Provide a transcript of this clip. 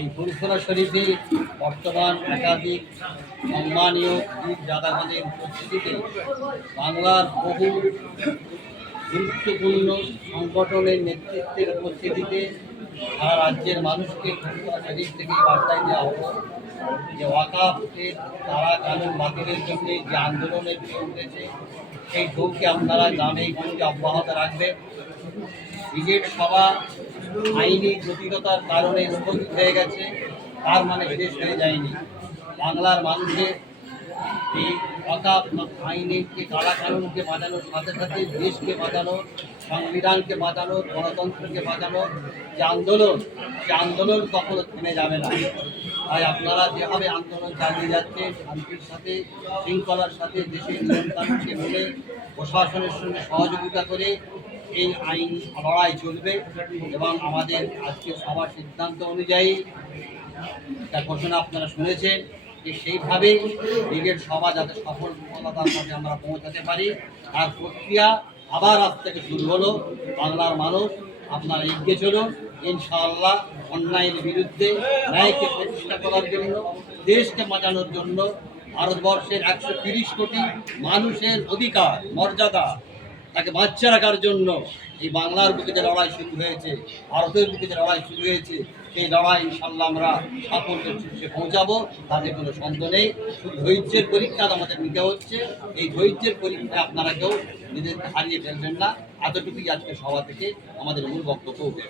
এই ফুরফুরা শরীফে বর্তমান একাধিক সম্মানীয় বীর দাদাগণের উপস্থিতিতে বাংলার বহু গুরুত্বপূর্ণ সংগঠনের নেতৃত্বের উপস্থিতিতে সারা রাজ্যের মানুষকে ফুরফুরা শরীফ থেকে বার্তায় দেওয়া হলো যে ওয়াকাফের তারা কানুন বাতিলের জন্য যে আন্দোলনের গড়ে উঠেছে সেই ঢৌকে আপনারা গ্রামে গঞ্জে অব্যাহত রাখবেন। ব্রিগেড সভা আইনি জটিলতার কারণে স্থগিত হয়ে গেছে, তার মানে শেষ হয়ে যায়নি। বাংলার মানুষের এই ওয়াকাফ আইনকে কালা কানুনকে বাঁচানোর সাথে সাথে দেশকে বাঁচানোর, সংবিধানকে বাঁচানোর, গণতন্ত্রকে বাঁচানোর যে আন্দোলন কখনো থেমে যাবে না। তাই আপনারা যেভাবে আন্দোলন চালিয়ে যাচ্ছেন শান্তির সাথে, শৃঙ্খলার সাথে, দেশের নিয়মকানুনকে মেনে প্রশাসনের সঙ্গে সহযোগিতা করে এই আইন লড়াই চলবে এবং আমাদের আজকে সবার সিদ্ধান্ত অনুযায়ী একটা ঘোষণা আপনারা শুনেছেন যে সেইভাবেই ব্রিগেড সভা যাতে সফলতার সাথে আমরা পৌঁছাতে পারি তার প্রক্রিয়া আবার আজ থেকে শুরু হলো। বাংলার মানুষ আপনারা এগিয়ে চলুন, ইনশাআল্লাহ অন্যায়ের বিরুদ্ধে ন্যায়কে প্রতিষ্ঠা করার জন্য, দেশকে বাঁচানোর জন্য, ভারতবর্ষের 130 কোটি মানুষের অধিকার মর্যাদা তাকে বাঁচিয়ে রাখার জন্য এই বাংলার বুকে যে লড়াই শুরু হয়েছে, ভারতের বুকে যে লড়াই শুরু হয়েছে, সেই লড়াই ইনশাল্লাহ আমরা সাফল্যের শীর্ষে পৌঁছাবো, তাতে কোনো সন্দেহ নেই। শুধু ধৈর্যের পরীক্ষা আমাদের নিতে হচ্ছে, এই ধৈর্যের পরীক্ষায় আপনারা কেউ নিজেদেরকে হারিয়ে ফেলবেন না। এতটুকুই আজকে সভা থেকে আমাদের মূল বক্তব্য উঠে।